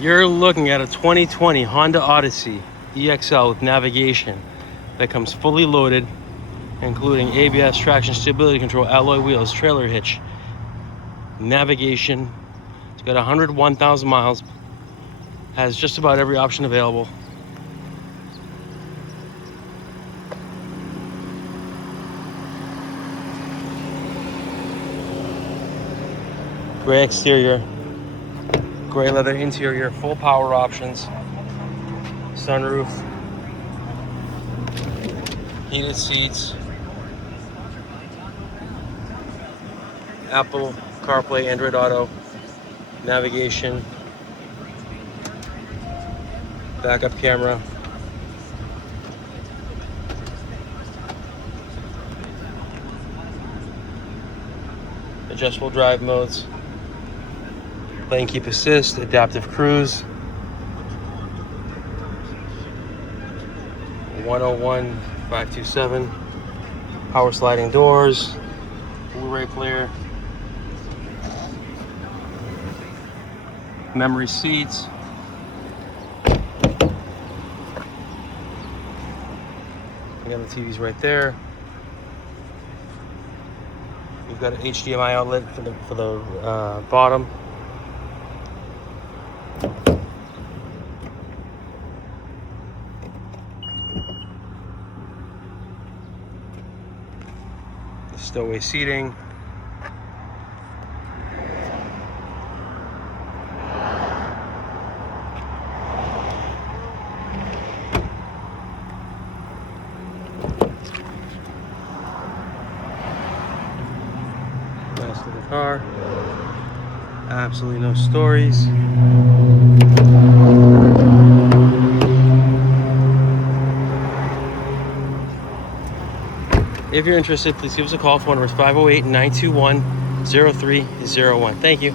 You're looking at a 2020 Honda Odyssey EX-L with navigation that comes fully loaded, including ABS, traction, stability control, alloy wheels, trailer hitch, navigation. It's got 101,000 miles, has just about every option available. Gray exterior, gray leather interior, full power options, sunroof, heated seats, Apple CarPlay, Android Auto, navigation, backup camera, adjustable drive modes, lane keep assist, adaptive cruise, 101 527, power sliding doors, Blueray player, memory seats, again the TV's right there. You've got an HDMI outlet for the bottom. Stowaway seating. Nice little car. Absolutely no stories. If you're interested, please give us a call. Phone number is 508-921-0301. Thank you.